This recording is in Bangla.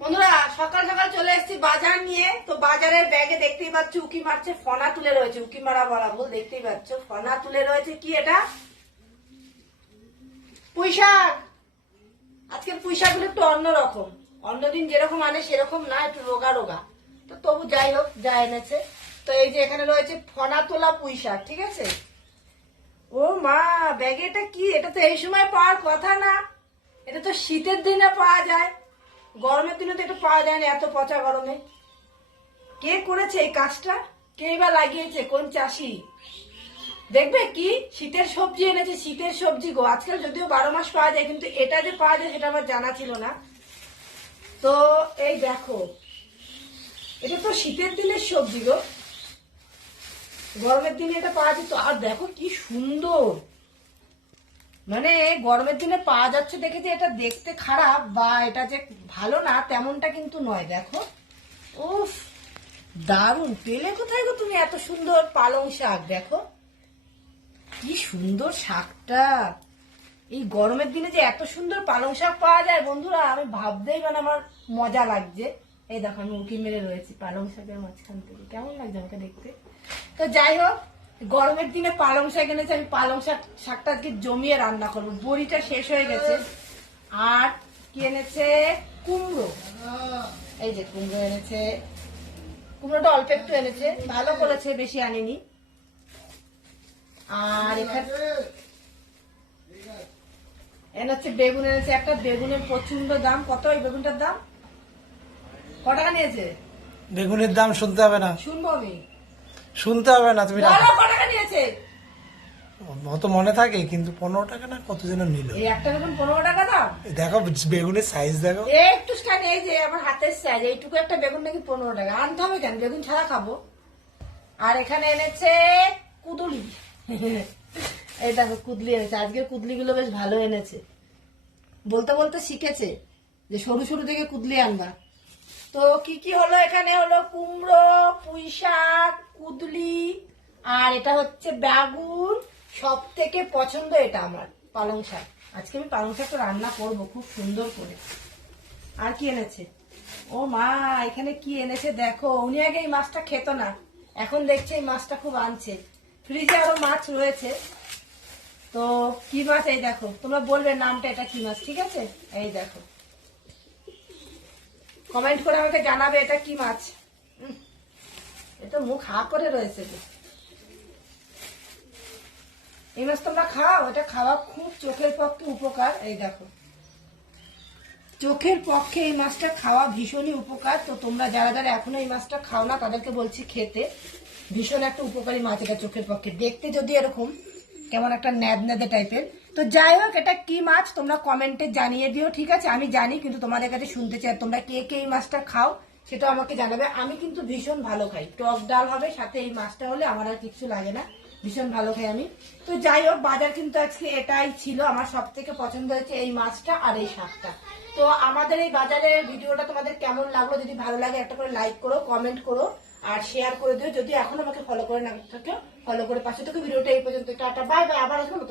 বন্ধুরা, সকাল সকাল চলে এসেছি বাজার নিয়ে। তো বাজারের ব্যাগে দেখতেই পাচ্ছ, উকি মারছে, ফনা তুলে রয়েছে। উকি মারা বলা ভুল, দেখতেই পাচ্ছ। ফনা তুলে রয়েছে কি এটা? পুঁইশাক! আজকে পুঁইশাকগুলো একটু অন্যরকম। অন্যদিন যেরকম আনে, সেরকম না, একটু রোগা রোগা। তো তবু যাই হোক, যা এনেছে। তো এই যে এখানে রয়েছে ফনা তোলা পুঁইশাক, ঠিক আছে? ও মা, ব্যাগে এটা কি? এটা তো এই সময় পাওয়ার কথা না। এটা তো শীতের দিনে পাওয়া যায়। গরমের দিনে তো এটা পাওয়া যায় না, এত পচা গরমে। কে করেছে এই কাজটা? কে বা লাগিয়েছে? কোন চাষি? দেখবে কি? শীতের সবজি এনেছে, শীতের সবজি গো। আজকাল যদিও বারো মাস পাওয়া যায়, কিন্তু এটা যে পাওয়া যায় সেটা আমার জানা ছিল না। তো এই দেখো, এটা তো শীতের দিনের সবজি গো। গরমের দিনে এটা পাওয়া যেত। আর দেখো কি সুন্দর! মানে গরমের দিনে পাওয়া যাচ্ছে দেখে যে এটা দেখতে খারাপ বা এটা যে ভালো না, তেমনটা কিন্তু নয়, দেখো। উফ, দারুণ। পেলে কোথায় গো তুমি এত সুন্দর পালং শাক, দেখো। কি সুন্দর শাকটা। এই গরমের দিনে যে এত সুন্দর পালং শাক পাওয়া যায়, বন্ধুরা, আমি ভাবতেই মানে আমার মজা লাগছে। এই দেখো, আমি উকি মেরে রয়েছি পালং শাকের মাঝখান থেকে। কেমন লাগছে আমাকে দেখতে? তো যাই হোক গরমের দিনে পালং শাক এনেছে আমি পালং শাক শাকটা আজকে জমিয়ে রান্না করব। বড়িটা শেষ হয়ে গেছে। আর কি এনেছে? কুমড়ো। এই যে কুমড়ো এনেছে। কুমড়োটা অল্প একটু এনেছে। ভালো করেছে বেশি আনিনি। আর এখানে এনে হচ্ছে বেগুন এনেছে। একটা বেগুনের প্রচণ্ড দাম। কত ওই বেগুনটার দাম? কটা নিয়েছে? বেগুনের দাম শুনতে হবে না। শুনব আমি। শুনতে হবে না তুমি অত মনে থাকে কিন্তু পনেরো টাকা না কত যেন নিল। একটা বেগুন পনেরো টাকা দাম দেখো বেগুনের সাইজ দেখো। একটু এই যে আমার হাতের সাইজ এইটুকু একটা বেগুন নাকি পনেরো টাকা। আনতে হবে কেন? বেগুন ছাড়া খাব। আর এখানে এনেছে কুদুলি। এই দেখো কুদলি এনেছে। আজকের কুদলি গুলো বেশ ভালো এনেছে। বলতে বলতে শিখেছে যে সরু সরু থেকে কুদলি আনবা। তো কি কি হলো? এখানে হলো কুমড়ো পুঁই শাক কুদলি, আর এটা হচ্ছে বেগুন। সব থেকে পছন্দ এটা আমার, পালং শাক। আজকে আমি পালং শাকটা রান্না করব, খুব সুন্দর করে। আর কি এনেছে? ও মা, এখানে কি এনেছে দেখো। উনি আগে এই মাছটা খেত না, এখন দেখছে এই মাছটা খুব আনছে। ফ্রিজে আরও মাছ রয়েছে। তো কি মাছ এই দেখো? তোমরা বলবে নামটা, এটা কি মাছ? ঠিক আছে? এই দেখো। কমেন্ট করে আমাকে জানাবে এটা কি মাছ। উম, এ তো মুখ হা করে রয়েছে। এই মাছ তোমরা খাও এটা খাওয়া খুব চোখের পক্ষে উপকার এই দেখো। চোখের পক্ষে এই মাছটা খাওয়া ভীষণই উপকার তো তোমরা যারা যারা এখনও এই মাছটা খাও না তাদেরকে বলছি খেতে। ভীষণ একটা উপকারী মাছ এটা চোখের পক্ষে। দেখতে যদি এরকম কেমন একটা ন্যাদ ন্যাদে টাইপের তো যাই হোক, এটা কি মাছ তোমরা কমেন্টে জানিয়ে দিও, ঠিক আছে? আমি জানি, কিন্তু তোমাদের কাছে শুনতে চাই, তোমরা কে কে এই মাছটা খাও সেটা আমাকে জানাবে। আমি কিন্তু ভীষণ ভালো খাই। টক ডাল হবে, সাথে এই মাছটা হলে আমার আর কিছু লাগে না। ভীষণ ভালো খাই আমি। তো যাই হোক, বাজার কিন্তু আজকে এটাই ছিল। আমার সব থেকে পছন্দ হয়েছে এই মাছটা আর এই শাকটা। তো আমাদের এই বাজারের ভিডিওটা তোমাদের কেমন লাগল? যদি ভালো লাগে, একটা করে লাইক করো কমেন্ট করো, আর শেয়ার করে দিও। যদি এখন আমাকে ফলো করে না থাকো ফলো করে পাশে থেকে ভিডিওটা এই পর্যন্ত। টাটা বাই বাই আবার আসব